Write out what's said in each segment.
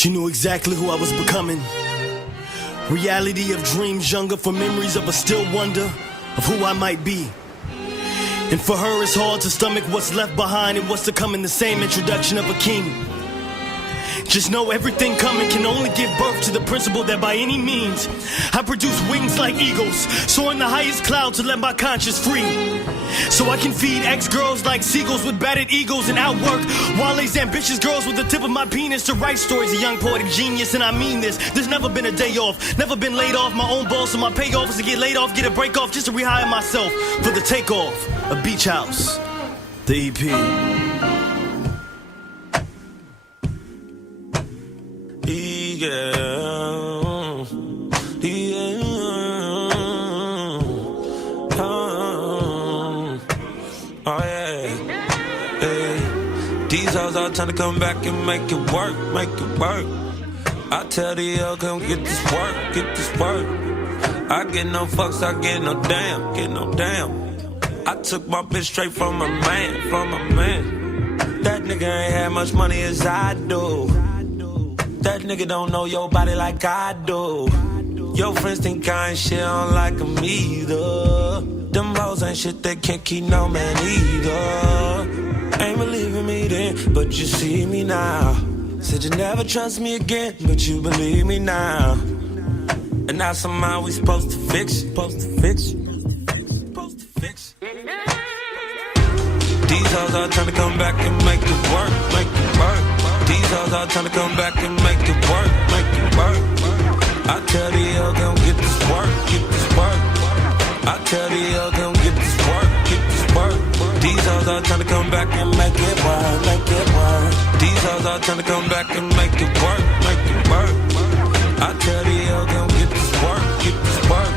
She knew exactly who I was becoming. Reality of dreams younger for memories of a still wonder of who I might be. And for her it's hard to stomach what's left behind and what's to come in the same introduction of a king. Just know everything coming can only give birth to the principle that by any means I produce wings like eagles, soaring the highest clouds to let my conscience free. So I can feed ex-girls like seagulls with battered egos and outwork Wale's ambitious girls with the tip of my penis to write stories of young poetic genius. And I mean this, there's never been a day off, never been laid off. My own boss, so my payoff is to get laid off, get a break off just to rehire myself for the takeoff of Beach House, the EP. These hoes all trying to come back and make it work, make it work. I tell the yo, come get this work, get this work. I get no fucks, I get no damn, get no damn. I took my bitch straight from a man, from a man. That nigga ain't had much money as I do. That nigga don't know your body like I do. Your friends think I ain't shit, I don't like them either. Them hoes ain't shit, they can't keep no man either. Ain't believing me then, but you see me now. Said you never trust me again, but you believe me now. And now somehow we supposed to fix it, supposed to fix it, supposed to fix it. These hoes all trying to come back and make it work, make it work. These hoes all trying to come back and make it work, make it work. I tell the yo, come get this work, get this work. I tell the yo, come get this work, get this work. These hoes all trying to come back and make it work, make it work. These hoes all trying to come back and make it work, make it work. I tell the yo, come get this work, get this work.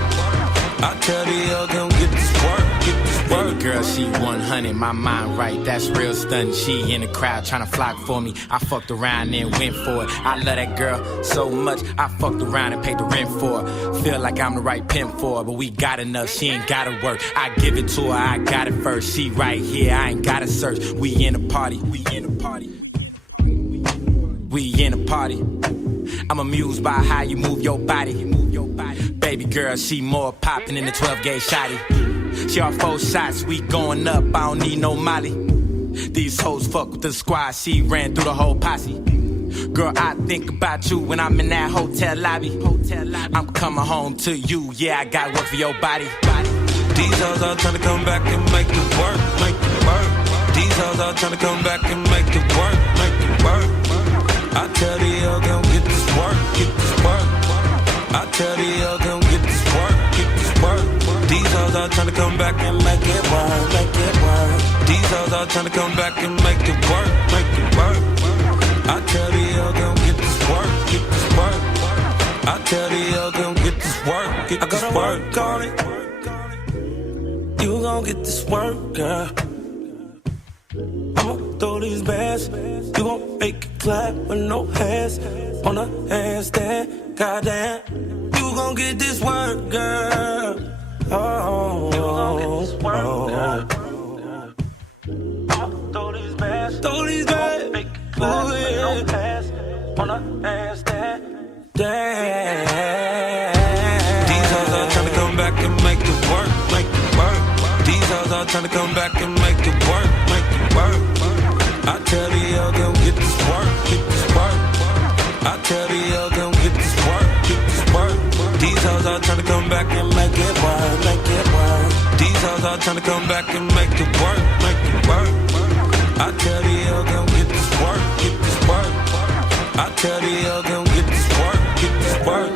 I tell the yo, come get this work, get this work. Baby girl, she 100, my mind right, that's real stunning. She in the crowd trying to flock for me. I fucked around and went for it. I love that girl so much, I fucked around and paid the rent for her. Feel like I'm the right pimp for her, but we got enough, she ain't gotta work. I give it to her, I got it first. She right here, I ain't gotta search. We in a party, we in a party. We in a party. I'm amused by how you move your body. Baby girl, she more poppin' than the 12-gauge shotty. She off 4 shots, we going up, I don't need no molly. These hoes fuck with the squad, she ran through the whole posse. Girl, I think about you when I'm in that hotel lobby. I'm coming home to you, yeah, I got work for your body. These hoes all trying to come back and make it work, make it work. These hoes all trying to come back and make it work, make it work. I tell the yo, come get this work, get this work. I tell the yo, come get this work, get this work. These hoes all trying to come back and make it work, make it work. These hoes all trying to come back and make it work, make it work. I tell the yo, come get this work, get this work. I tell the yo, come get this work, get this work. I gotta work on it. You gon' get this work, girl. I'ma throw these bands. You gon' make it clap with no hands. On a handstand, goddamn. You gon' get this work, girl. Oh, you gon' get this work, girl. I'ma throw these bands. Throw these bands. Make it clap with no hands. On a handstand, damn. These hoes all tryna come back and make it work, make it work. These hoes all tryna come back and make it work, make it work. I tell the yo, come get this work, get this work. I tell the yo, come get this work, get this work. These hoes all tryna come back and make it work, make it work. These hoes all tryna come back and make it work, make it work. I tell the yo, come get this work, get this work. I tell the yo, come get this work, get this work.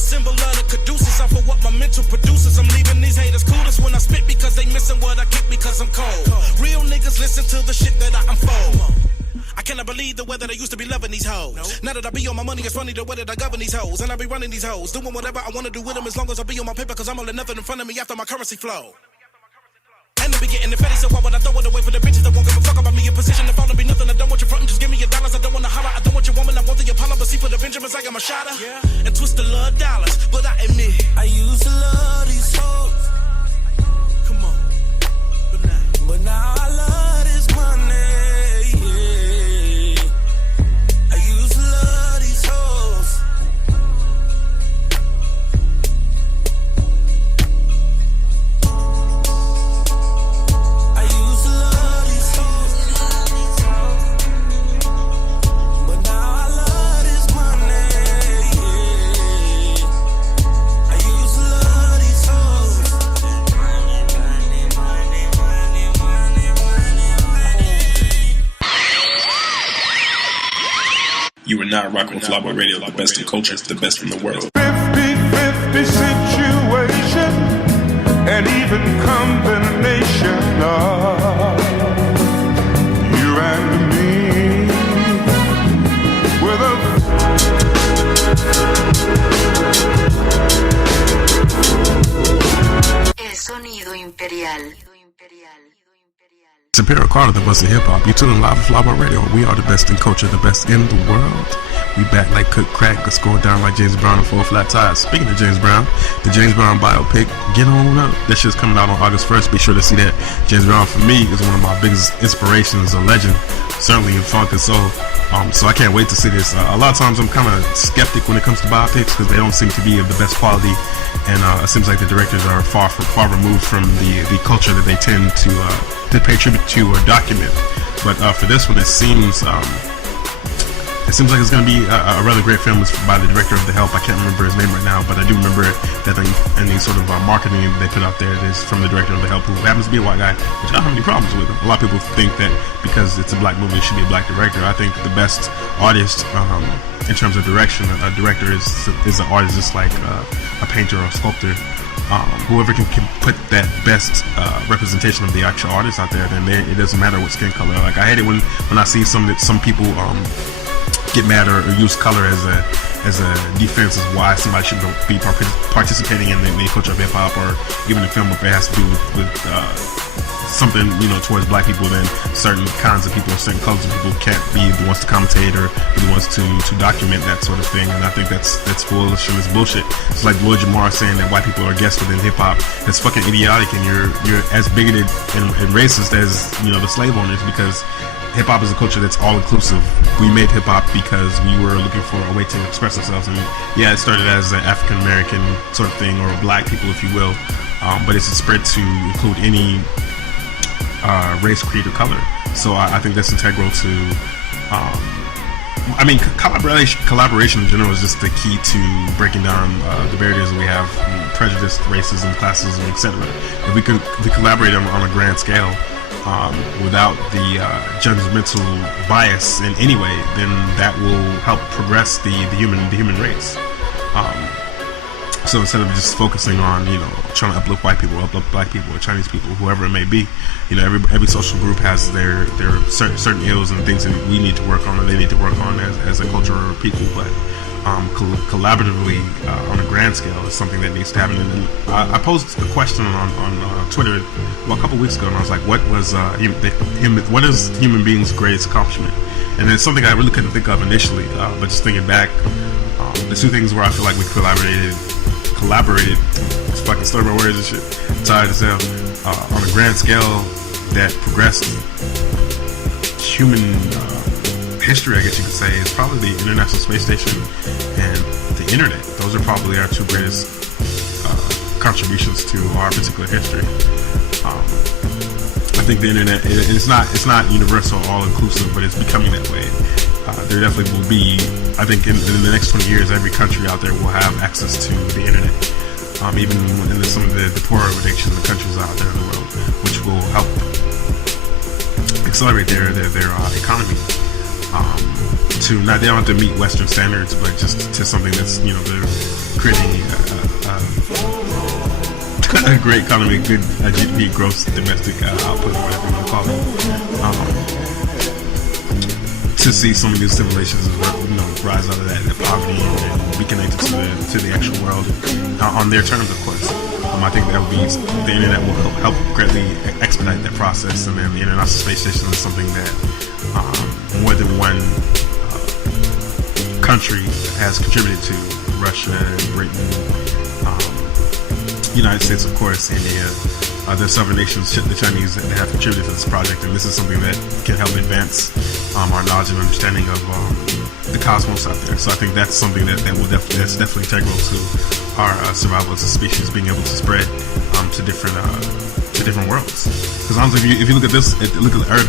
symbol of the caduceus. I'm for what my mental produces. I'm leaving these haters clueless when I spit because they missing what I get because I'm cold. Real niggas listen to the shit that I unfold. I cannot believe the way that I used to be loving these hoes. Now that I be on my money, it's funny the way that I govern these hoes. And I be running these hoes, doing whatever I want to do with them as long as I be on my paper, cause I'm only nothing in front of me after my currency flow. And they be getting the fatty, so why would I throw it away for the bitches that won't give a fuck about me? In position to fall and be nothing. I don't want your front, just give me your dollars. I don't want to holler, I don't want your woman, I want the Apollo. But see for the Benjamins, I got my shotter. And twist the love dollars, but I admit I used to love these hoes. Come on, but now I love this money. You are not rocking with Flyway Radio, the best in culture, the best from the world. 50-50 situation, and even combination of you and me with El sonido imperial. It's Imperial Carter, the best of hip hop. You tune in live with Flyway Radio. We are the best in culture, the best in the world. We back like cook crack, let's go down like James Brown and Four Flat Tires. Speaking of James Brown, the James Brown biopic, get on up. That shit's coming out on August 1st. Be sure to see that. James Brown, for me, is one of my biggest inspirations, a legend, certainly in funk and soul. So I can't wait to see this. A lot of times I'm kind of skeptic when it comes to biopics because they don't seem to be of the best quality, and it seems like the directors are far removed from the culture that they tend to pay tribute to or document. But for this one, it seems like it's going to be a rather great film. It's by the director of The Help. I can't remember his name right now, but I do remember that in the sort of marketing they put out there, it is from the director of The Help, who happens to be a white guy, which I don't have any problems with. A lot of people think that because it's a black movie, it should be a black director. I think the best artist in terms of direction, a director is an artist just like a painter or a sculptor. Whoever can put that best representation of the actual artist out there, then it doesn't matter what skin color. Like, I hate it when I see some people get mad or use color as a defense as why somebody should be participating in the culture of hip hop, or even a film if it has to do with something, towards black people. Then certain kinds of people, certain colors of people can't be the ones to commentate or be the ones to document that sort of thing. And I think that's foolish and it's bullshit. It's like Lloyd Jamar saying that white people are guests within hip hop. That's fucking idiotic, and you're as bigoted and racist as the slave owners, because hip hop is a culture that's all inclusive. We made hip hop because we were looking for a way to express ourselves, and yeah, it started as an African American sort of thing, or black people, if you will, but it's spread to include any race, creed, or color. So I think that's integral to. Collaboration in general is just the key to breaking down the barriers we have, prejudice, racism, classism, etc. If we collaborate on a grand scale, without the judgmental bias in any way, then that will help progress the human race. So instead of just focusing on trying to uplift white people, uplift black people, or Chinese people, whoever it may be, every social group has their certain ills and things that we need to work on, or they need to work on as a culture or people. But collaboratively on a grand scale is something that needs to happen. And I posed a question on Twitter a couple weeks ago, and I was like, what is human beings' greatest accomplishment? And it's something I really couldn't think of initially, but just thinking back, the two things where I feel like we collaborated, it's fucking slur my words and shit, I'm tired as hell, on a grand scale that progressed human history, I guess you could say, is probably the International Space Station and the internet. Those are probably our two greatest contributions to our particular history. I think the internet, it's not universal, all inclusive, but it's becoming that way. There definitely will be, I think in the next 20 years, every country out there will have access to the internet, even in some of the poorer ridiculous countries out there in the world, which will help accelerate their economy. They don't have to meet Western standards, but just to something that's creating a great economy, good GDP, gross domestic output, whatever you want to call it. To see so many new civilizations, rise out of that poverty and be connected to the actual world on their terms, of course. I think that would be the internet will help greatly expedite that process, and then the International Space Station is something that more than one country has contributed to. Russia, Britain, United States, of course, India. There's other nations, the Chinese, that have contributed to this project, and this is something that can help advance our knowledge and understanding of the cosmos out there. So I think that's something that's definitely integral to our survival as a species, being able to spread to different worlds. Because honestly, if you look at this, look at the Earth.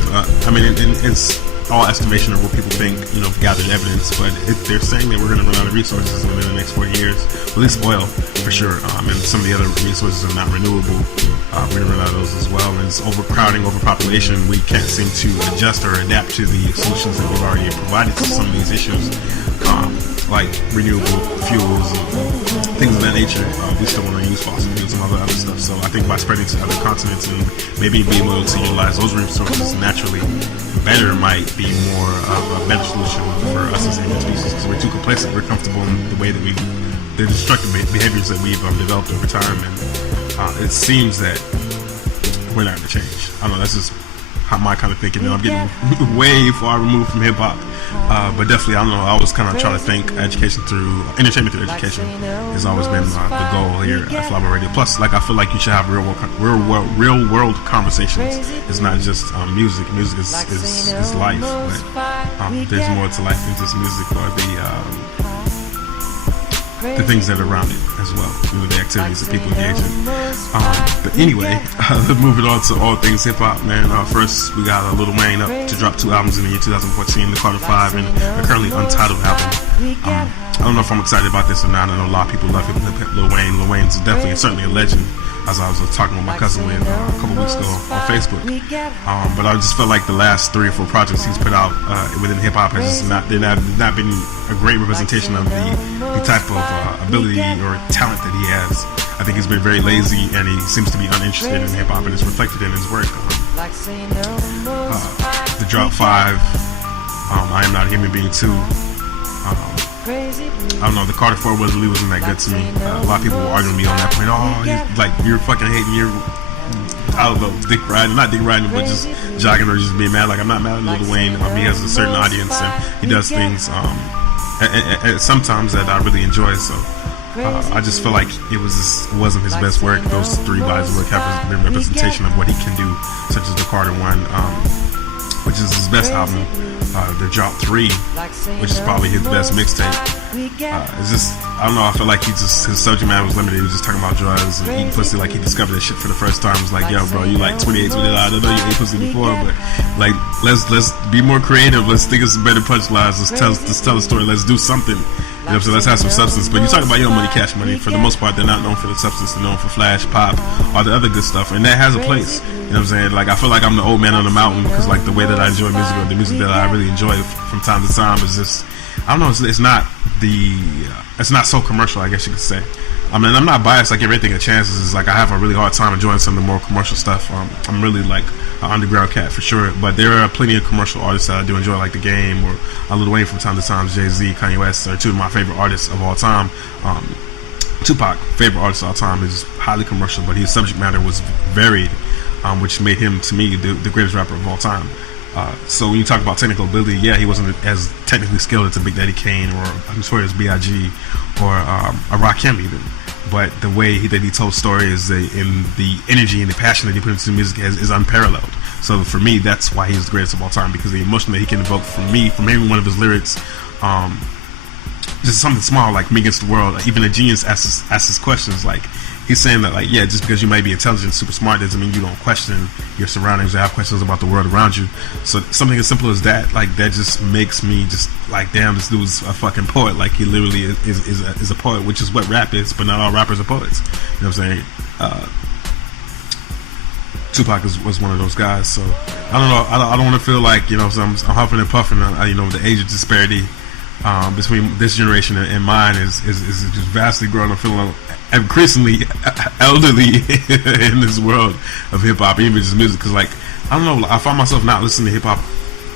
It's all estimation of what people think, gathered evidence, but they're saying that we're going to run out of resources within the next 40 years, at least oil for sure, and some of the other resources are not renewable. We're going to run out of those as well, and it's overcrowding, overpopulation. We can't seem to adjust or adapt to the solutions that we've already provided to some of these issues, like renewable fuels and things of that nature. We still want to use fossil fuels and all the other stuff, so I think by spreading to other continents and maybe being able to utilize those resources naturally better might be more of a better solution for us as a human species, because we're too complacent. We're comfortable in the way that the destructive behaviors that we've developed over time, and it seems that we're not going to change. I don't know, that's just my kind of thinking. I'm getting way far removed from hip hop, but definitely, I don't know, I always kind of try to think entertainment through education has always been the goal here at Flywheel Radio. Plus, I feel like you should have real world conversations. It's not just music. Music is life, but there's more to life than just music or the things that are around it as well, the activities that people engage in. But anyway, moving on to all things hip hop, man. First, we got Lil Wayne up to drop 2 albums in the year 2014, the Carter 5 and the currently untitled album. I don't know if I'm excited about this or not. I know a lot of people love Lil Wayne. Lil Wayne's definitely, certainly a legend, as I was talking with my cousin a couple weeks ago on Facebook. But I just felt like the last 3 or 4 projects he's put out within hip hop has just not been a great representation of the type of ability or talent that he has. I think he's been very lazy, and he seems to be uninterested in hip hop, and it's reflected in his work. The Drop 5, I Am Not a Human Being 2. I don't know, the Carter 4 wasn't that good to me. A lot of people were arguing with me on that point. You're fucking hating, you're, I don't know, not dick riding, but just jogging or just being mad. I'm not mad at Lil Wayne. He has a certain audience, and he does things sometimes that I really enjoy. So I just feel like it wasn't his best work. Those 3 bodies of work have been representation of what he can do, such as the Carter 1, which is his best album. The Drop 3, which is probably his best mixtape. It's just, I don't know, I feel like his subject matter was limited. He was just talking about drugs and eating pussy, like he discovered that shit for the first time. It was like, yo, bro, you like 28, 29, I don't know you ate pussy before, but let's be more creative. Let's think of some better punchlines. Let's tell a story. Let's do something. You know what I'm saying? Let's have some substance. But you talk about Young Money, Cash Money. For the most part, they're not known for the substance. They're known for flash, pop, all the other good stuff, and that has a place. You know what I'm saying? I feel like I'm the old man on the mountain, because the way that I enjoy music, or the music that I really enjoy from time to time, is just, I don't know, it's not so commercial, I guess you could say. I mean, I'm not biased. I give everything a chance. It's I have a really hard time enjoying some of the more commercial stuff. I'm really an underground cat for sure, but there are plenty of commercial artists that I do enjoy, like The Game or Lil Wayne from time to time. Jay-Z, Kanye West are 2 of my favorite artists of all time. Tupac, favorite artist of all time, is highly commercial, but his subject matter was varied, which made him, to me, the greatest rapper of all time. So when you talk about technical ability, yeah, he wasn't as technically skilled as a Big Daddy Kane or Notorious B.I.G. or a Rakim even. But the way that he told stories, in the energy and the passion that he put into music is unparalleled. So for me, that's why he's the greatest of all time, because the emotion that he can evoke from every one of his lyrics, just something small like Me Against the World. Even a genius asks his questions. He's saying that, just because you might be intelligent, super smart, doesn't mean you don't question your surroundings or have questions about the world around you. So something as simple as that, that just makes me just damn, this dude's a fucking poet. He literally is a poet, which is what rap is, but not all rappers are poets. You know what I'm saying? Tupac was one of those guys. So I don't know. I don't want to feel I'm huffing and puffing. The age of disparity. between this generation and mine is just vastly growing. I'm feeling increasingly elderly in this world of hip hop, even just music. Because, like, I don't know, I find myself not listening to hip hop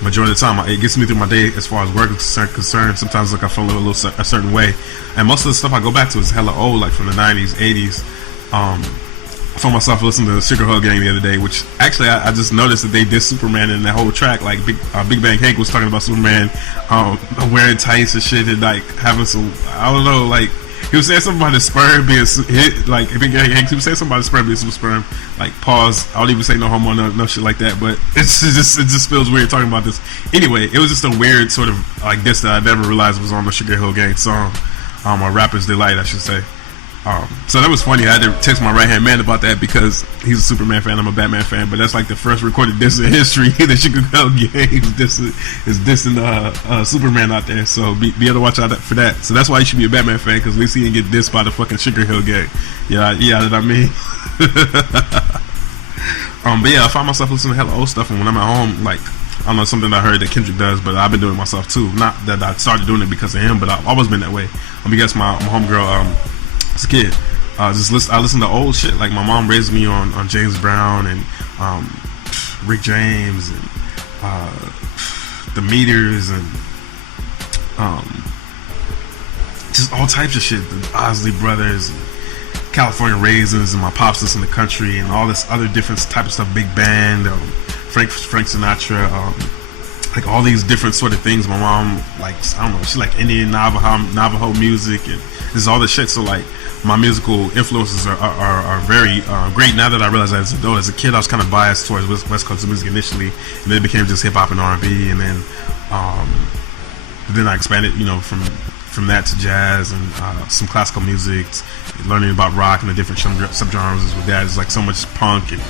majority of the time. It gets me through my day as far as work is concerned. Sometimes, like, I feel a certain way, and most of the stuff I go back to is hella old, like from the 90s, 80s. I found myself listening to the Sugar Hill Gang the other day, which actually I just noticed that they did Superman in that whole track. Like Big Bang Hank was talking about Superman wearing tights and shit, and like having some, I don't know, like he was saying something about his sperm being hit, like Big Bang Hank, he was saying something about his sperm being super sperm, like pause, I don't even say no homo, no shit like that, but it just feels weird talking about this. Anyway, it was just a weird sort of like this that I never realized was on the Sugar Hill Gang song, or Rapper's Delight, I should say. So that was funny. I had to text my right hand man about that because he's a Superman fan, I'm a Batman fan, but that's like the first recorded diss in history. The Sugar Hill Gang is dissing Superman out there, so be able to watch out for that. So that's why you should be a Batman fan, because at least he didn't get dissed by the fucking Sugar Hill Gang. Yeah, that I mean. But yeah, I find myself listening to hella old stuff, and when I'm at home, like, I don't know, something I heard that Kendrick does, but I've been doing it myself too. Not that I started doing it because of him, but I've always been that way. Because my homegirl, as a kid, I listened to old shit. Like, my mom raised me on James Brown and Rick James and the Meters and just all types of shit. The Osley Brothers, and California Raisins, and my pops listened to country and all this other different type of stuff. Big Band, Frank Sinatra, like all these different sort of things. My mom, like, I don't know, she like Indian Navajo music, and this is all this shit. So like, my musical influences are very great now that I realize that as an adult. As a kid, I was kind of biased towards West Coast music initially, and then it became just hip hop and R&B, and then I expanded, from that to jazz and some classical music, learning about rock and the different subgenres with that. It's like so much punk and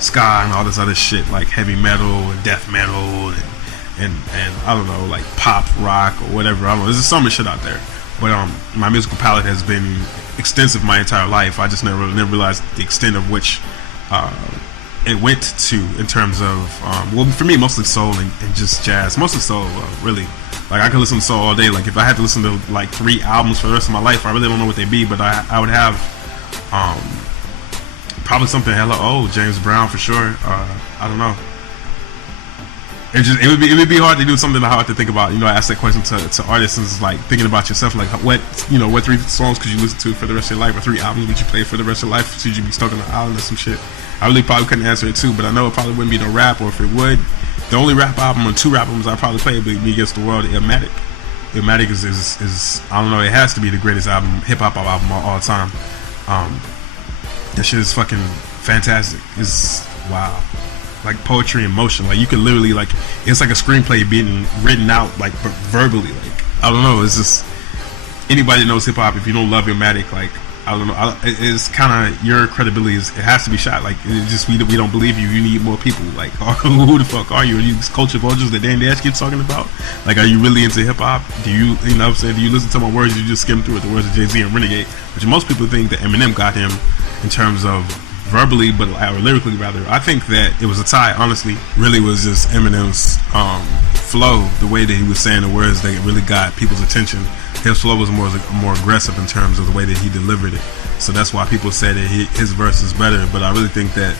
ska and all this other shit, like heavy metal and death metal and I don't know, like pop rock or whatever. I don't know. There's just so much shit out there. But my musical palette has been extensive my entire life. I just never realized the extent of which it went to in terms of well, for me, mostly soul and just jazz. Mostly soul, really. Like, I could listen to soul all day. Like, if I had to listen to like 3 albums for the rest of my life, I really don't know what they'd be, but I would have probably something hella old. James Brown for sure. I don't know. It would be hard to do something hard to think about. I ask that question to artists, and it's like thinking about yourself, like what 3 songs could you listen to for the rest of your life, or 3 albums would you play for the rest of your life? Should you be stuck on an island or some shit? I really probably couldn't answer it too, but I know it probably wouldn't be no rap, or if it would, the only rap album or 2 rap albums I'd probably play would be Me Against the World, Illmatic. Illmatic is I don't know, it has to be the greatest hip hop album of all time. That shit is fucking fantastic. It's wow. Like poetry in motion. Like, you can literally, like, it's like a screenplay being written out, like, verbally. Like, I don't know, it's just, anybody that knows hip hop, if you don't love Illmatic, like, I don't know, it's kind of, your credibility it has to be shot. Like, it's just, we don't believe you. You need more people. Like, who the fuck are you? Are you culture vultures that Dan Dash keeps talking about? Like, are you really into hip hop? Do you know what I'm saying? Do you listen to my words? You just skim through it, the words of Jay-Z and Renegade, which most people think that Eminem got him in terms of verbally, but or lyrically rather. I think that it was a tie, honestly. Really was just Eminem's flow, the way that he was saying the words, that really got people's attention. His flow was more aggressive in terms of the way that he delivered it. So that's why people say that his verse is better. But I really think that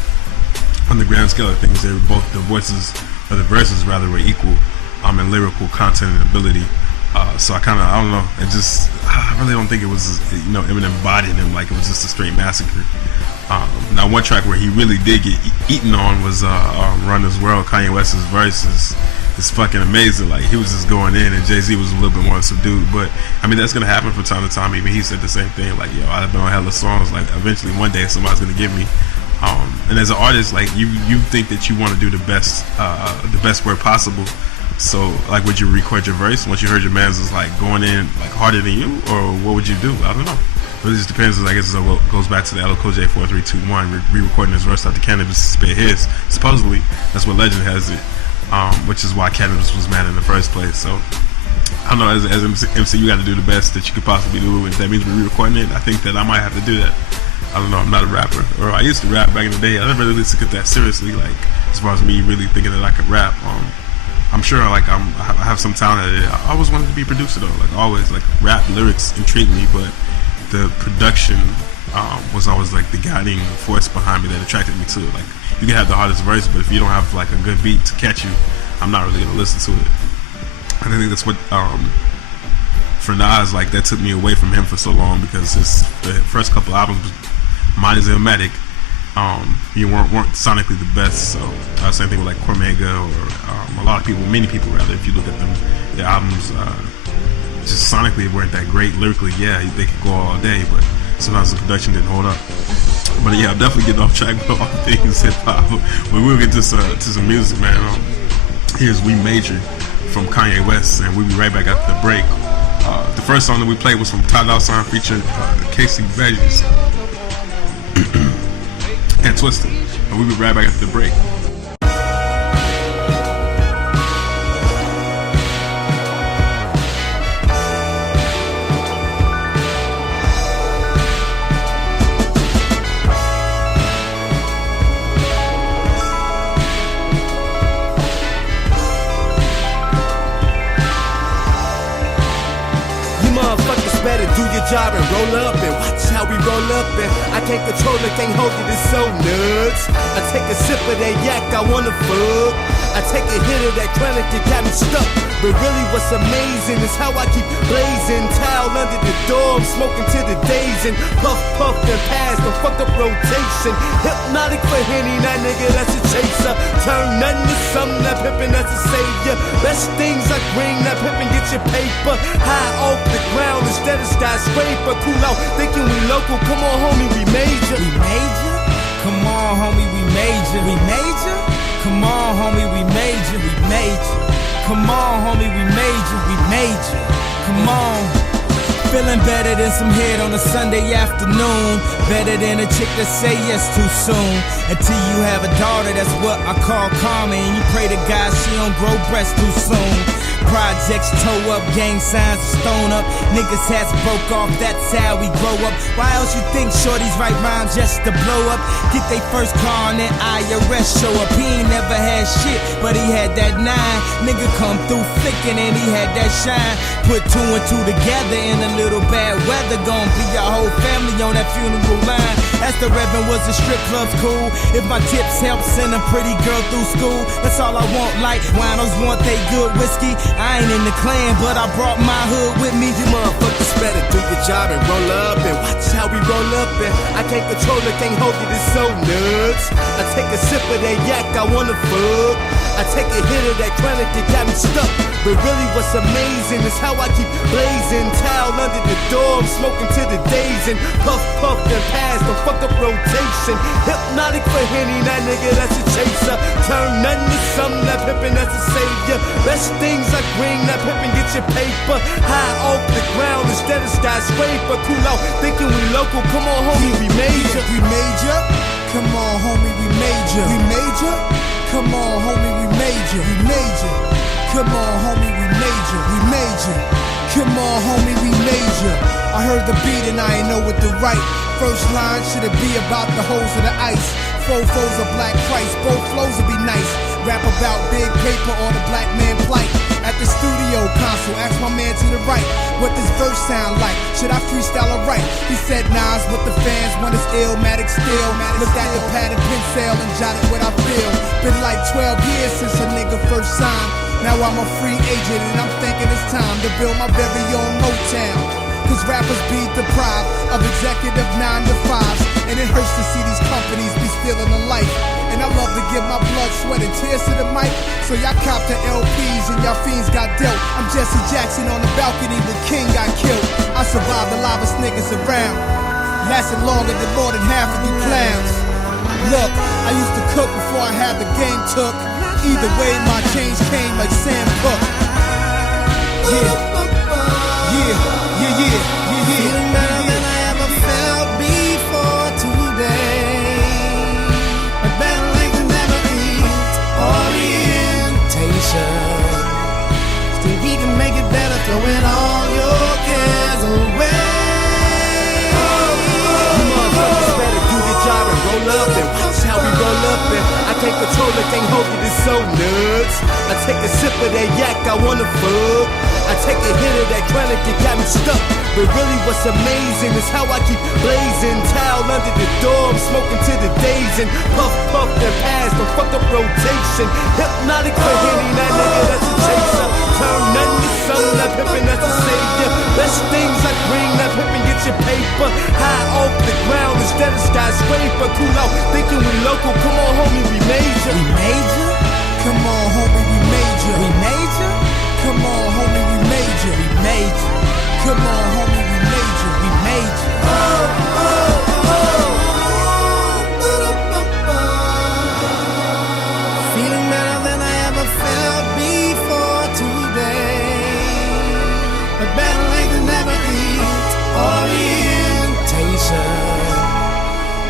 on the grand scale of things, they were both, the verses rather, were equal in lyrical content and ability. So I don't know. I really don't think it was, Eminem bodying him like it was just a straight massacre. Now, one track where he really did get eaten on was Run This World. Kanye West's verse is fucking amazing. Like, he was just going in, and Jay-Z was a little bit more subdued. But I mean, that's gonna happen from time to time. Even he said the same thing. Like, I've been on hella songs. Like, eventually one day somebody's gonna give me. And as an artist, like, you think that you want to do the best work possible. So, like, would you record your verse once you heard your man's is like going in like harder than you, or what would you do? I don't know. But it just depends. I guess it goes back to the LL Cool J 4321 re-recording his verse after Cannabis spit his. Supposedly, that's what legend has it, which is why Cannabis was mad in the first place. So, I don't know. As MC, you got to do the best that you could possibly do. If that means we're re-recording it, I think that I might have to do that. I don't know. I'm not a rapper, or I used to rap back in the day. I never really took it that seriously. Like, as far as me really thinking that I could rap. I'm sure like I have some talent at it. I always wanted to be a producer though, like always. Like rap lyrics intrigued me, but the production was always like the guiding force behind me that attracted me to it. Like you can have the hardest verse, but if you don't have like a good beat to catch you, I'm not really gonna listen to it. And I think that's what for Nas, like that took me away from him for so long, because the first couple albums, mine is Illmatic, you weren't sonically the best. So same thing with like Cormega or a lot of people, many people rather. If you look at them, their albums just sonically weren't that great. Lyrically, yeah, they could go all day, but sometimes the production didn't hold up. But yeah, I'm definitely getting off track with all things hip hop. But we'll get to some music, man. Here's We Major from Kanye West, and we'll be right back after the break. The first song that we played was from Ty Dolla $ign featuring Casey Veggies and Twisted. And we'll be right back after the break. Better do your job and roll up and watch how we roll up, and I can't control it, can't hold it, it's so nuts. I take a sip of that yak, I wanna fuck. I take a hit of that chronic, it got me stuck. But really what's amazing is how I keep blazing. Towel under the door, I'm smoking to the days, and puff, puff, and pass the fuck up rotation. Hypnotic for Henny, that nigga, that's a chaser. Turn nothing to something, that pimpin', that's a savior. Best things I bring, that pimpin', get your paper. High off the ground instead of skyscraper. Cool out, thinking we local, come on homie, we major. We major? Come on homie, we major. We major? Come on homie, we major. We major. Come on homie, we major. We major. Come on. Feeling better than some head on a Sunday afternoon. Better than a chick that say yes too soon. Until you have a daughter, that's what I call karma. And you pray to God she don't grow breasts too soon. Projects toe up, gang signs stone up. Niggas hats broke off, that's how we grow up. Why else you think shorties write rhymes just to blow up? Get they first car and then IRS show up. He ain't never had shit, but he had that 9. Nigga come through flickin' and he had that shine. Put 2 and 2 together in a little bad weather. Gon' be your whole family on that funeral line. Ask the Reverend, was the strip clubs cool? If my tips help send a pretty girl through school, that's all I want. Like winos want they good whiskey. I ain't in the clan, but I brought my hood with me. You motherfuckers better do your job and roll up, and watch how we roll up, and I can't control it, can't hold it, it's so nuts. I take a sip of that yak, I wanna fuck. I take a hit of that chronic, it got me stuck. But really what's amazing is how I keep blazing. Towel under the door, I'm smoking to the days, and puff, puff, and pass the fuck up rotation. Hypnotic for Henny, that nigga, that's a chaser. Turn nothing to something, that pimpin', that's a savior. Best things I bring, that pimpin', get your paper. High off the ground instead of skyscraper. Cool out, thinking we local, come on homie, we major. We major? Come on homie, we major. We major? Come on homie, we major. We major. Come on homie, we major. We major. Come on homie, we major. I heard the beat and I ain't know what to write. First line, should it be about the holes of the ice? Fofos of black Christ, both flows would be nice. Rap about big paper or the black man plight. At the studio console, ask my man to the right, what this verse sound like? Should I freestyle or write? He said, nah, it's what the fans want is Illmatic still. Looked at the pad and pencil and jotted what I feel. Been like 12 years since a nigga first signed. Now I'm a free agent and I'm thinking it's time to build my very own Motown. Cause rappers be deprived of executive 9-to-5s, and it hurts to see these companies be stealing the life. And I love to give my blood, sweat, and tears to the mic. So y'all cop the LPs and y'all fiends got dealt. I'm Jesse Jackson on the balcony when King got killed. I survived the livest niggas around, lasted longer than more than half of you clowns. Look, I used to cook before I had the game took. Either way, my change came like Sam Cooke. Feeling better than I ever felt before today. A better length than ever eat orientation. Still we can make it better, throwing all your cares away. You motherfuckers better do your job and roll up, and watch how we roll up, and I can't control controller, can't hold it, it's so nuts. I take a sip of that yak, I wanna fuck. I take a hit of that chronic, it got me stuck. But really what's amazing is how I keep blazing. Towel under the door, I'm smoking to the days. And puff, puff, and pass, the fuck up rotation. Hypnotic for Henny, that nigga that's a chaser. Turn nothing to something, that pimpin' that's a savior. Best things like ring, that pimpin' get your paper. High off the ground instead of skyscraper. Cool out, thinking we local, come on homie, we major. We major? Come on homie, we major. We major? Come on homie, we major. We major. Come on homie, we major. We major. Feeling better than I ever felt before today. But better late than never is orientation.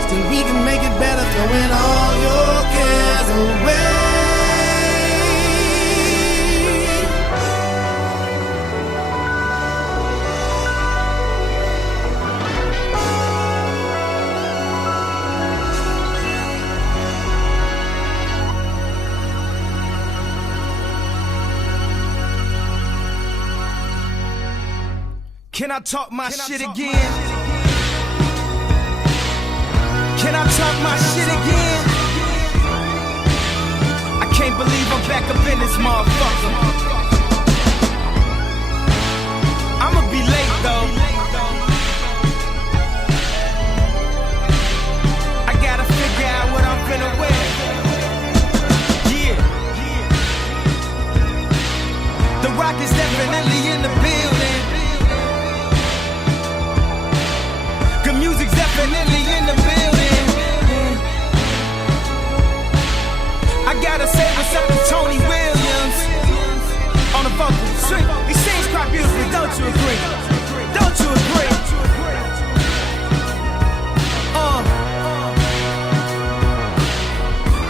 Still we can make it better, throwing all your cares away. Can I talk my shit again? Can I talk my shit again? I can't believe I'm back up in this motherfucker. I'ma be late though. I gotta figure out what I'm finna wear. Yeah. The Rock is definitely in the building. Good music's definitely in the building. I gotta say what's up to Tony Williams on the vocals. He sings quite beautifully, don't you agree? Don't you agree?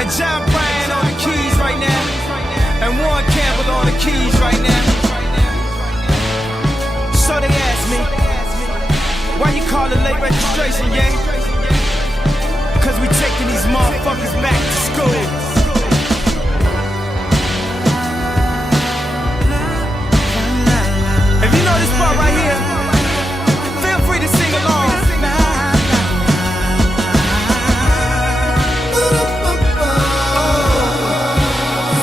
And John Bryan on the keys right now, and Warren Campbell on the keys right now. So they ask me, why you call it late registration, yeah? Cause we taking these motherfuckers back to school. If you know this part right here, feel free to sing along.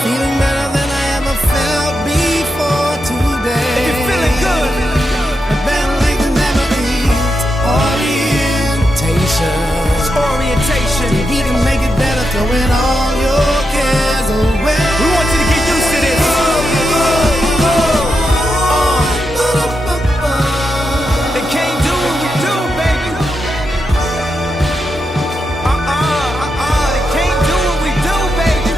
Feeling better than I ever felt before today. If you're feeling good, orientation. We can make it better, throwing all your cares away. We want you to get used to this. They can't do what we do, baby. They can't do what we do, baby.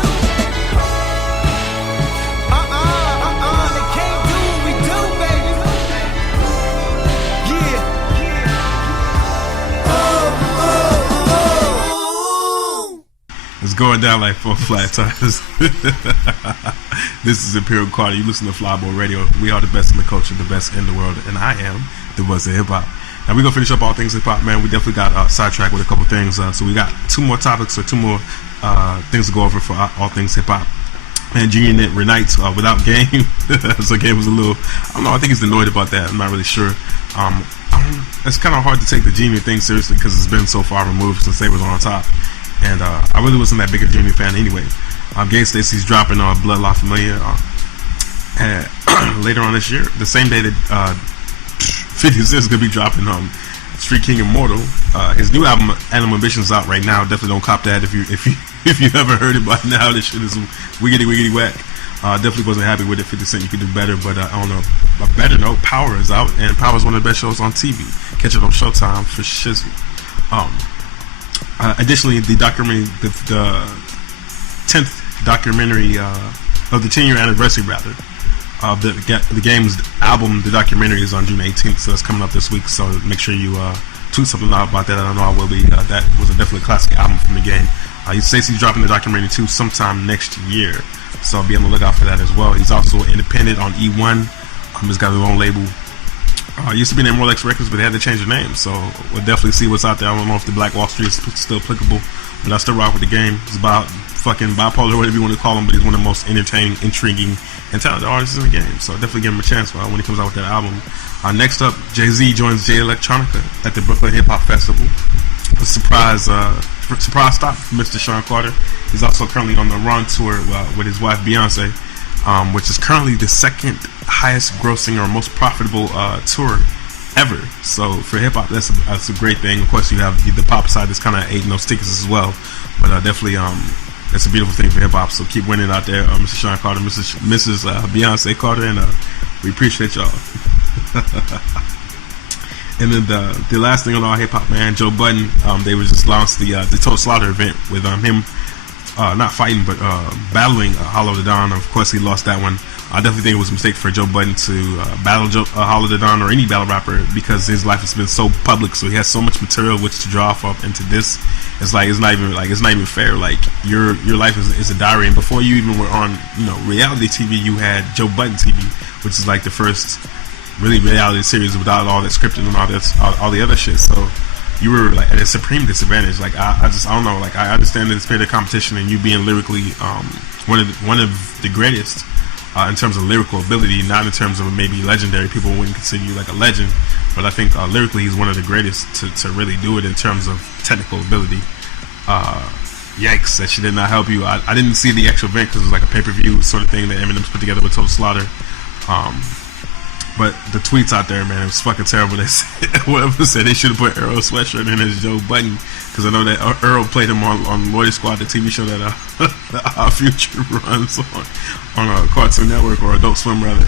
They can't do what we do, baby. Yeah. It's going down like 4 flat tires. This is Imperial Carter. You listen to Flyboy Radio. We are the best in the culture, the best in the world, and I am the buzz of hip hop. Now we're gonna finish up all things hip hop, man. We definitely got sidetracked with a couple things, so we got 2 more topics or 2 more things to go over for all things hip hop. And Junior Net reunites without Game. So Game was a little, I don't know, I think he's annoyed about that. I'm not really sure. It's kind of hard to take the Junior thing seriously because it's been so far removed since they was on top. And I really wasn't that big a Junior fan anyway. Game Stacy's dropping Blood La Familia later on this year. The same day that 50 Cent is going to be dropping Street King Immortal. His new album, Animal Ambition, is out right now. Definitely don't cop that if you haven't heard it by now. This shit is wiggity whack. Definitely wasn't happy with it. 50 Cent, you could do better, but I don't know. A better note, Power is out, and Power is one of the best shows on TV. Catch it on Showtime for shizzle. Additionally, the documentary, the 10th documentary of the 10-year anniversary, rather, of the Game's album, the documentary is on June 18th, so that's coming up this week. So make sure you tweet something out about that. I don't know I will be. That was definitely a classic album from the Game. Stacey's dropping the documentary too sometime next year, so be on the lookout for that as well. He's also independent on E1. He's got his own label. Used to be named Rolex Records, but they had to change the name, so we'll definitely see what's out there. I don't know if the Black Wall Street is still applicable, but I still rock with the Game. It's about fucking bipolar, whatever you want to call him, but he's one of the most entertaining, intriguing, and talented artists in the game. So definitely give him a chance when he comes out with that album. Next up, Jay-Z joins Jay Electronica at the Brooklyn Hip Hop Festival. A surprise stop for Mr. Sean Carter. He's also currently on the Run tour with his wife Beyonce, which is currently the second highest grossing or most profitable tour ever. So for hip hop, that's a great thing. Of course, you have the pop side that's kind of aiding those tickets as well, but definitely it's a beautiful thing for hip hop. So keep winning out there, Mr. Sean Carter, Mrs. Beyonce Carter, and we appreciate y'all. And then the last thing on our hip hop, man, Joe Budden, they were just launched the Total Slaughter event with him not fighting but battling Hollow the Don. Of course, he lost that one. I definitely think it was a mistake for Joe Budden to battle Hollow the Don or any battle rapper, because his life has been so public, so he has so much material which to draw off into this. It's not even fair. Like your life is a diary, and before you even were on reality TV, you had Joe Budden TV, which is like the first really reality series without all that scripting and all the other shit. So you were like at a supreme disadvantage. Like I don't know. Like I understand that it's paid a competition, and you being lyrically one of the greatest in terms of lyrical ability, not in terms of maybe legendary. People wouldn't consider you like a legend, but I think lyrically he's one of the greatest to really do it in terms of technical ability. Yikes that she did not help you. I didn't see the actual event because it was like a pay-per-view sort of thing that Eminem's put together with Total Slaughter. But the tweets out there, man, it was fucking terrible. They said, whoever said they should have put Earl sweatshirt in as Joe Budden, because I know that Earl played him on Lawyer Squad, the TV show that Our Future runs on a Cartoon Network, or Adult Swim rather.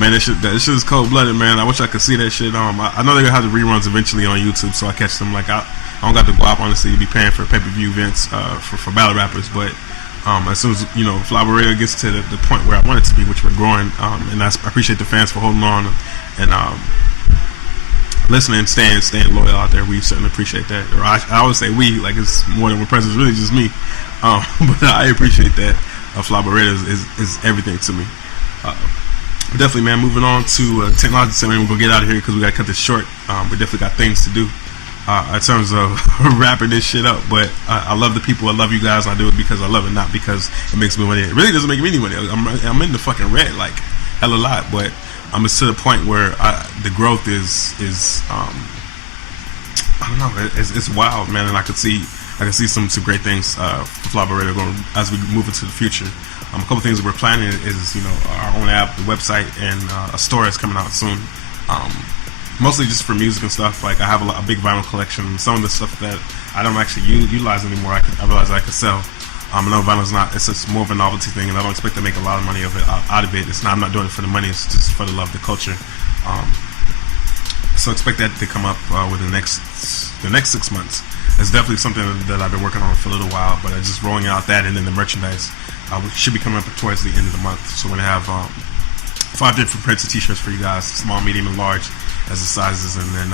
Man, that shit is cold blooded, man. I wish I could see that shit. I know they're gonna have the reruns eventually on YouTube, so I catch them. Like I don't got the guap, honestly, to be paying for pay-per-view events for battle rappers, but as soon as Flava Radio gets to the point where I want it to be, which we're growing, and I appreciate the fans for holding on and listening, staying loyal out there. We certainly appreciate that. Or I always say we, like it's more than one person. It's really just me, but I appreciate that. Flava Radio is everything to me. Definitely, man. Moving on to technology segment. We're gonna get out of here because we gotta cut this short. We definitely got things to do in terms of wrapping this shit up. But I love the people. I love you guys. I do it because I love it, not because it makes me money. It really doesn't make me any money. I'm in the fucking red like hell a lot, but I'm just to the point where the growth is I don't know. It's wild, man, and I can see some great things for Flava Radio going as we move into the future. A couple things that we're planning is our own app, the website, and a store that's coming out soon. Mostly just for music and stuff. Like I have a big vinyl collection. Some of the stuff that I don't actually utilize anymore, I realize I could sell. I know vinyl's not. It's just more of a novelty thing, and I don't expect to make a lot of money out of it. I'm not doing it for the money. It's just for the love of the culture. So expect that to come up within the next 6 months. It's definitely something that I've been working on for a little while, but just rolling out that and then the merchandise should be coming up towards the end of the month. So we're gonna have 5 different prints of t-shirts for you guys, small, medium, and large as the sizes, and then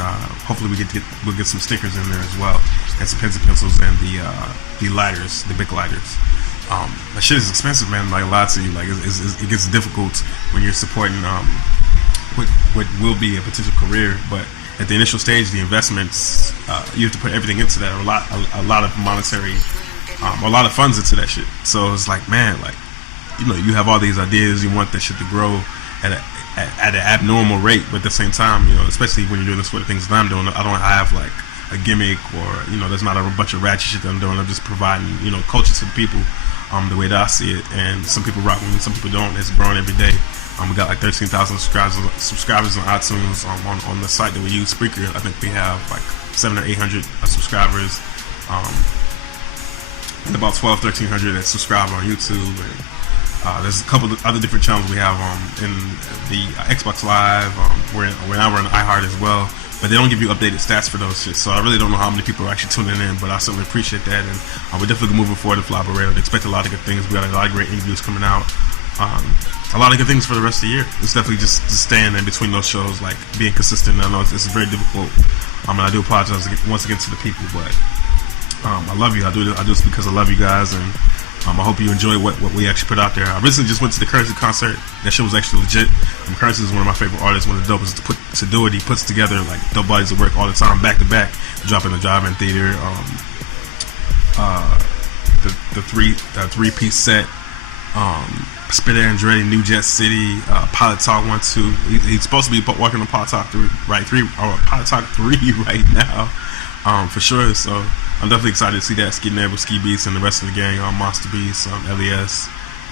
hopefully we'll get some stickers in there as well, and some pens and pencils, and the lighters, the big lighters. That shit is expensive, man. Like a lot to you, like it gets difficult when you're supporting what will be a potential career, but at the initial stage, the investments, you have to put everything into that, a lot of monetary, a lot of funds into that shit. So it's like, man, like you have all these ideas, you want that shit to grow at an abnormal rate, but at the same time, especially when you're doing this sort of things that I'm doing, I don't have like a gimmick or there's not a bunch of ratchet shit that I'm doing. I'm just providing culture to the people the way that I see it, and some people rock with me, some people don't. It's growing every day. We got like 13,000 subscribers on iTunes on the site that we use, Spreaker. I think we have like 700 or 800 subscribers, and about 1,300 that subscribe on YouTube. And there's a couple of other different channels we have in the Xbox Live. We're now on iHeart as well, but they don't give you updated stats for those shit. So I really don't know how many people are actually tuning in, but I certainly appreciate that. And we're definitely moving forward to Flava Radio. Expect a lot of good things. We got a lot of great interviews coming out. A lot of good things for the rest of the year. It's definitely just staying in between those shows, like being consistent. I know it's very difficult. And I do apologize once again to the people, but I love you. I do this because I love you guys, and I hope you enjoy what we actually put out there. I recently just went to the Currency concert. That shit was actually legit. Currency is one of my favorite artists. One of the dopest to do it. He puts together like dope bodies of work all the time, back to back, dropping the drive-in theater. the three-piece set. Spitter Andretti, New Jet City, Pilot Talk 1, 2. He's supposed to be working on Pilot Talk 3, right? Pilot Talk 3 right now, for sure. So I'm definitely excited to see that. Ski there with Ski Beats and the rest of the gang, Monster Beats, LES,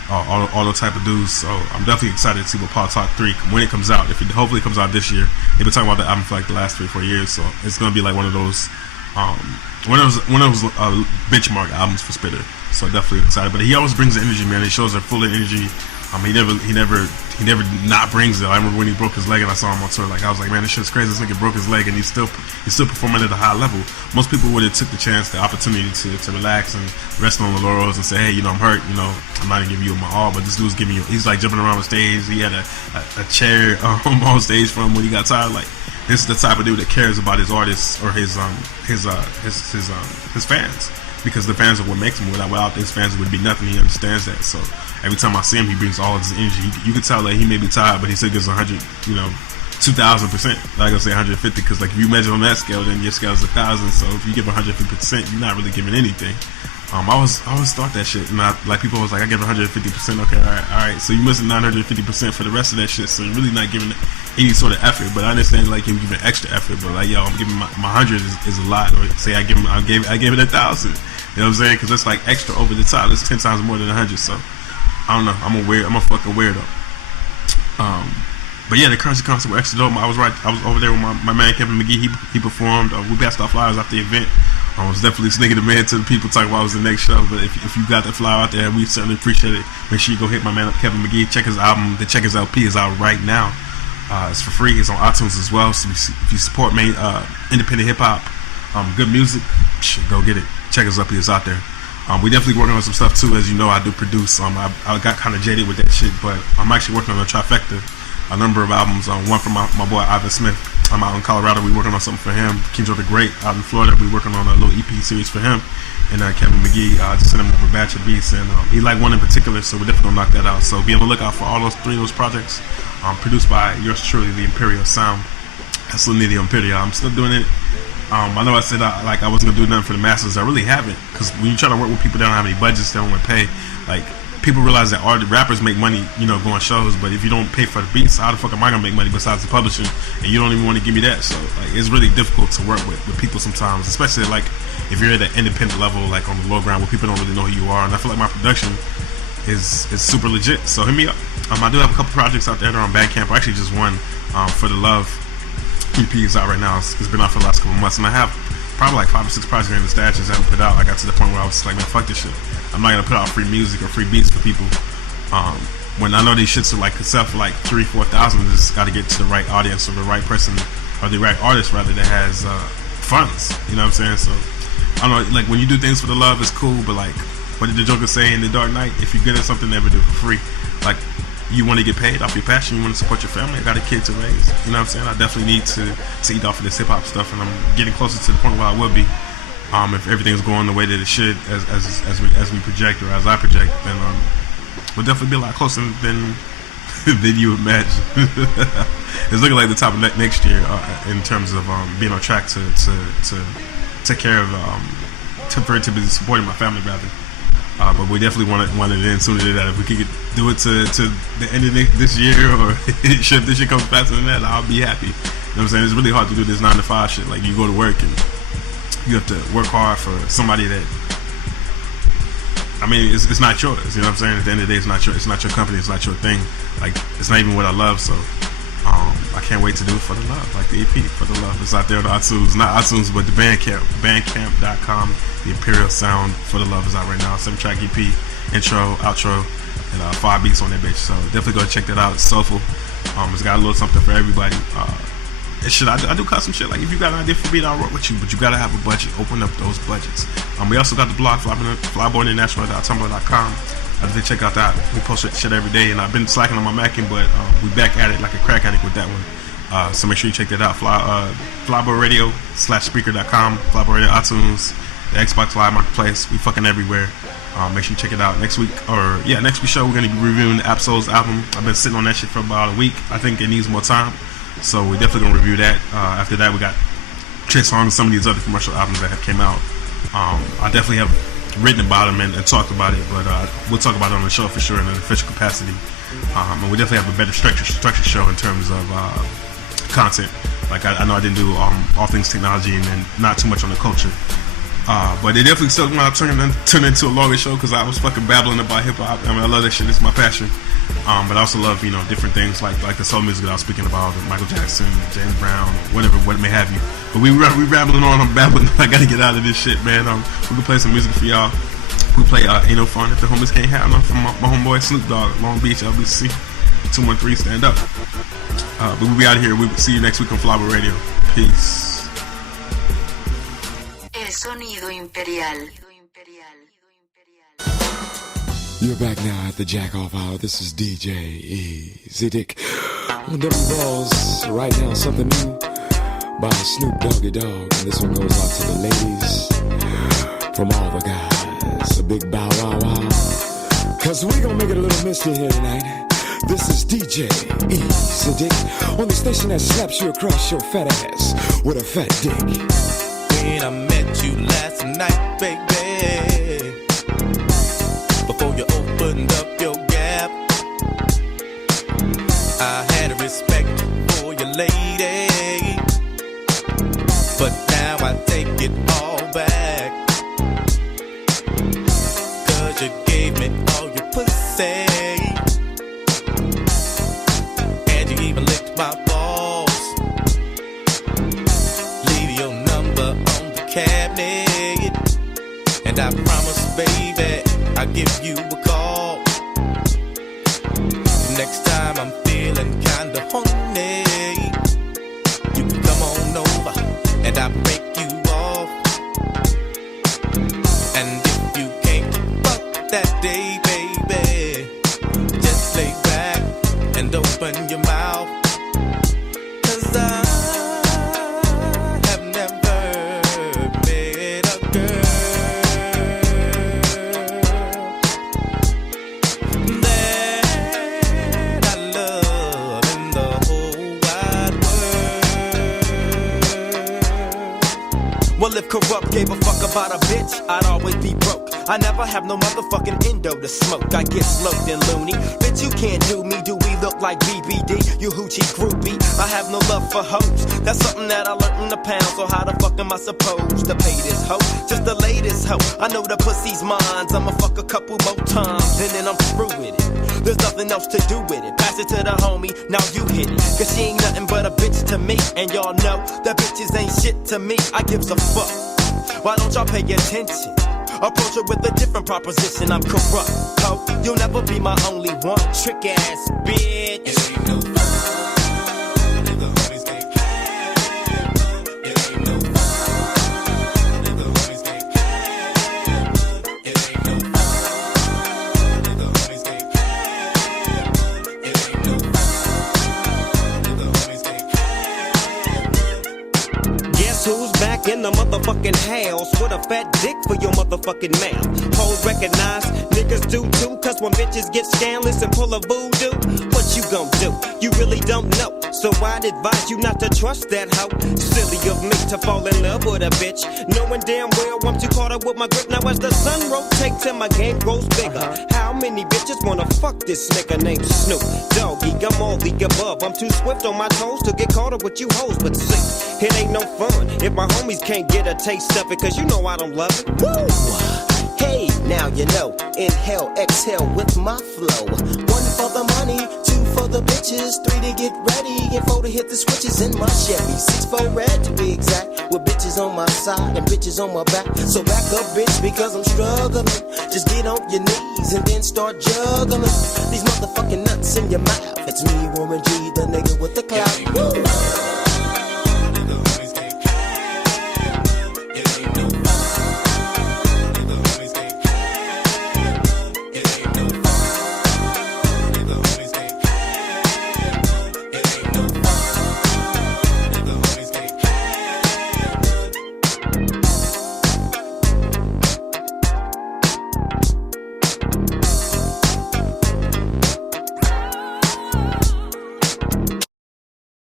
all those type of dudes. So I'm definitely excited to see what Pilot Talk 3 when it comes out. If it hopefully comes out this year. They've been talking about the album for like the last 3 or 4 years, so it's gonna be like one of those benchmark albums for Spitter. So definitely excited. But he always brings the energy, man. He shows a full of energy. He never not brings it. I remember when he broke his leg and I saw him on tour. Like I was like, man, this shit's crazy. This nigga broke his leg and he's still performing at a high level. Most people would have took the chance, the opportunity to relax and rest on the laurels and say, hey, I'm hurt. I'm not gonna give you my all. But this dude's giving you. He's like jumping around the stage. He had a chair on stage for him when he got tired. Like this is the type of dude that cares about his artists or his fans. Because the fans are what makes him. Without his fans, it would be nothing. He understands that. So every time I see him, he brings all of his energy. You can tell that he may be tired, but he still gives 100, 2,000%. Like I say 150, because like if you measure on that scale, then your scale is 1,000. So if you give 150%, you're not really giving anything. I always thought that shit. And like people was like, I give 150%. Okay, all right. So you're missing 950% for the rest of that shit. So you're really not giving any sort of effort. But I understand like you're giving extra effort. But like, yo, I'm giving my 100 is a lot. Or say I gave it 1,000. You know what I'm saying? Because it's like extra over the top. It's 10 times more than 100. So I don't know. I'm a fucking weirdo. But yeah, the Currency concert was extra dope. I was over there with my man Kevin McGee. He performed. We passed out flyers after the event. I was definitely sneaking the man to the people talking about it was the next show. But if you got that flyer out there, we certainly appreciate it. Make sure you go hit my man up, Kevin McGee. Check his album. Check his LP is out right now. It's for free. It's on iTunes as well. So if you support independent hip hop, good music, go get it. Check us up. It's out there. We definitely working on some stuff too. As you know, I do produce. I got kind of jaded with that shit, but I'm actually working on a trifecta, a number of albums. One from my boy Ivan Smith. I'm out in Colorado. We working on something for him. Kenjo the Great out in Florida. We working on a little EP series for him. And Kevin McGee just sent him over a batch of beats, and he liked one in particular, so we're definitely gonna knock that out. So be on the lookout for all those 3 of those projects. Produced by yours truly, the Imperial Sound. That's Sonido Imperial. I'm still doing it. I know I said I wasn't gonna do nothing for the masses. I really haven't, because when you try to work with people that don't have any budgets, they don't want to pay. Like people realize that rappers make money, going shows, but if you don't pay for the beats, how the fuck am I gonna make money besides the publishing? And you don't even want to give me that. So like it's really difficult to work with people sometimes, especially like if you're at an independent level, like on the low ground where people don't really know who you are. And I feel like my production is super legit. So hit me up. I do have a couple projects out there that are on Bandcamp. I actually just won For the Love. EP is out right now. It's been out for the last couple months, and I have probably like 5 or 6 projects in the stashes I haven't put out. I got to the point where I was like, man, fuck this shit. I'm not gonna put out free music or free beats for people. When I know these shits are like could sell for like 3,000-4,000, just got to get to the right audience or the right person or the right artist rather that has funds. You know what I'm saying? So I don't know. Like when you do things for the love, it's cool, but like what did the Joker say in The Dark Knight? If you're good at something, never do it for free. Like you want to get paid off your passion, you want to support your family. I got a kid to raise. You know what I'm saying? I definitely need to eat off of this hip hop stuff, and I'm getting closer to the point where I will be. If everything's going the way that it should, as we project or as I project, then we'll definitely be a lot closer than you imagine. It's looking like the top of next year in terms of being on track to take care of to be supporting my family rather. But we definitely want it in sooner than that. If we could do it to the end of this year, or if this shit comes faster than that, I'll be happy. You know what I'm saying? It's really hard to do this 9 to 5 shit. Like you go to work and you have to work hard for somebody that, I mean, it's not yours. You know what I'm saying? At the end of the day, it's not your company. It's not your thing. Like it's not even what I love. So I can't wait to do it for the love. Like the EP for the love. It's out there on iTunes, not iTunes, but the Bandcamp, bandcamp.com. The Imperial Sound for the love is out right now. 7-track EP, intro, outro, and 5 beats on that bitch. So definitely go check that out. It's soulful. It's got a little something for everybody. I do custom shit. Like if you got an idea for a beat, I'll work with you, but you gotta have a budget. Open up those budgets. We also got the blog flyboyinternational.tumblr.com. I think check out that. We post shit every day, and I've been slacking on my Macking, but we back at it like a crack addict with that one. So make sure you check that out. Flyboyradio.com/Spreaker.com, Flyboy Radio, iTunes, the Xbox Live Marketplace. We fucking everywhere. Make sure you check it out next week's show. We're gonna be reviewing the Absol's album. I've been sitting on that shit for about a week. I think it needs more time, so we're definitely gonna review that. After that, we got Trey Songz and some of these other commercial albums that have came out. I definitely have written about them and talked about it, but we'll talk about it on the show for sure in an official capacity. And we definitely have a better structured show in terms of content. Like I know I didn't do all things technology and then not too much on the culture. But it definitely still turned into a longer show because I was fucking babbling about hip hop. I mean, I love that shit. It's my passion. But I also love, different things like the soul music that I was speaking about, Michael Jackson, James Brown, whatever, what may have you. But we rambling on. I'm babbling. I gotta get out of this shit, man. We can play some music for y'all. We play Ain't No Fun If The Homies Can't Have None from my homeboy Snoop Dogg, Long Beach, LBC, 213, stand up. But we'll be out of here. We'll see you next week on Flava Radio. Peace. El Sonido Imperial. You're back now at the Jack Off Hour. This is DJ Easy Dick on them balls. Right now, something new by Snoop Doggy Dogg. And this one goes out to the ladies from all the guys. A big bow wow wow. Cause we gonna make it a little misty here tonight. This is DJ Easy Dick on the station that slaps you across your fat ass with a fat dick. When I met you last night, baby, before you opened up your gap, I had a respect for your lady, but now I take it all back, 'cause you gave me all your pussy, and you even licked my balls. Leave your number on the cabinet, and I promise, baby, I'll give you a call. Next time I'm feeling kinda horny, you can come on over and I'll break you off. And if you can't fuck that day, baby, just lay back and open your mouth. 'Cause I have never met a girl Well, if corrupt gave a fuck about a bitch, I'd always be broke. I never have no motherfucking endo to smoke. I get smoked and loony. Bitch, you can't do me. Do we look like BBD? You hoochie groupie. I have no love for hoes. That's something that I learned in the pound. So how the fuck am I supposed to pay this hoe? Just the latest hoe. I know the pussy's mine. I'ma fuck a couple more times and then I'm through with it. There's nothing else to do with it. Pass it to the homie, now you hit it. 'Cause she ain't nothing but a bitch to me. And y'all know that bitches ain't shit to me. I gives a fuck. Why don't y'all pay attention? Approach her with a different proposition. I'm corrupt, ho. You'll never be my only one. Trick ass bitch. It ain't no fun if the homies can't have none. It ain't no fun if the homies can't have none. It ain't no fun if the homies can't have none. It ain't no fun if the homies can't have none. Guess who's back in the motherfucking house with a fat dick for your motherfucking mouth? Hoes recognize, niggas do too, 'cause when bitches get scandalous and pull a voodoo, what you gon' do? You really don't know, so I'd advise you not to trust that hoe. Silly of me to fall in love with a bitch, knowing damn well I'm too caught up with my grip. Now as the sun rotates and my game grows bigger, how many bitches wanna fuck this nigga named Snoop Doggy? I'm all the above, I'm too swift on my toes to get caught up with you hoes. But see, it ain't no fun if my homies can't get a taste of it, 'cause you know I don't love it. Woo! Hey, now you know, inhale, exhale with my flow. 1 for the money, 2 for the bitches, 3 to get ready, and 4 to hit the switches in my Chevy. 6 for red to be exact, with bitches on my side and bitches on my back. So back up, bitch, because I'm struggling. Just get on your knees and then start juggling these motherfucking nuts in your mouth. It's me, Warren G, the nigga with the clout. Woo!